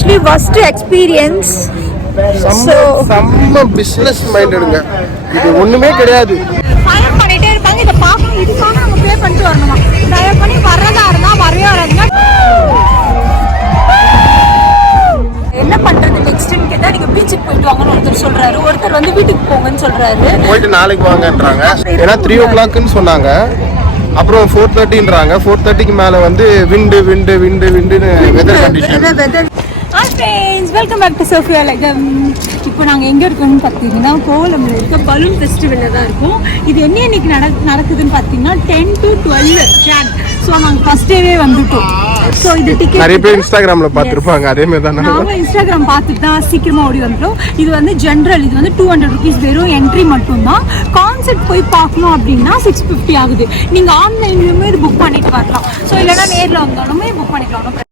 Actually first experience. செம்ம business மைண்டடுங்க. இது ஒண்ணுமே கிடையாது. ஃபயர் பண்ணிட்டே இருப்பாங்க. இதை பார்க்கணும், இதுக்காக நம்ம பே பண்ணிட்டு வரணுமா? தயவு பண்ணி வர்றதா இருந்தா வரவே வராதுங்க. என்ன பண்றது நெக்ஸ்ட்னு கேட்டா நீங்க பீச்சுக்கு போயிட்டு வாங்கன்னு ஒருத்தர் சொல்றாரு, ஒருத்தர் வந்து வீட்டுக்கு போங்கன்னு சொல்றாரு. போயிட்டு நாளைக்கு வாங்கன்றாங்க. ஏன்னா 3 o'clockன்னு சொன்னாங்க. அப்புறம் 4:30ன்றாங்க. 4:30க்கு மேல வந்து விண்டுன்னு weather condition. Welcome back to Sofia லகம். இப்போ நாங்கள் எங்கே இருக்கோம்னு பார்த்தீங்கன்னா கோலமில் இருக்க பலூன் ஃபெஸ்டிவலில் தான் இருக்கும். இது இன்னைக்கு நடக்குதுன்னு பார்த்தீங்கன்னா 10 to 12 Jan. ஸோ நாங்கள் ஃபர்ஸ்ட் டேவே வந்துட்டோம். ஸோ இது டிக்கெட் நிறைய பேர் இன்ஸ்டாகிராமில் பார்த்துருப்பாங்க. அதே மாதிரி தான் நாங்கள் இன்ஸ்டாகிராம் பார்த்துட்டு தான் சீக்கிரமாக ஓடி வந்துட்டோம். இது வந்து ஜென்ரல், இது வந்து 200 rupees வெறும் என்ட்ரி மட்டும்தான். கான்செர்ட் போய் பார்க்கணும் அப்படின்னா 650 ஆகுது. நீங்கள் ஆன்லைன்லையுமே இது புக் பண்ணிட்டு வரலாம். ஸோ இல்லைன்னா நேரில் வந்தாலுமே புக் பண்ணிக்கலாம்.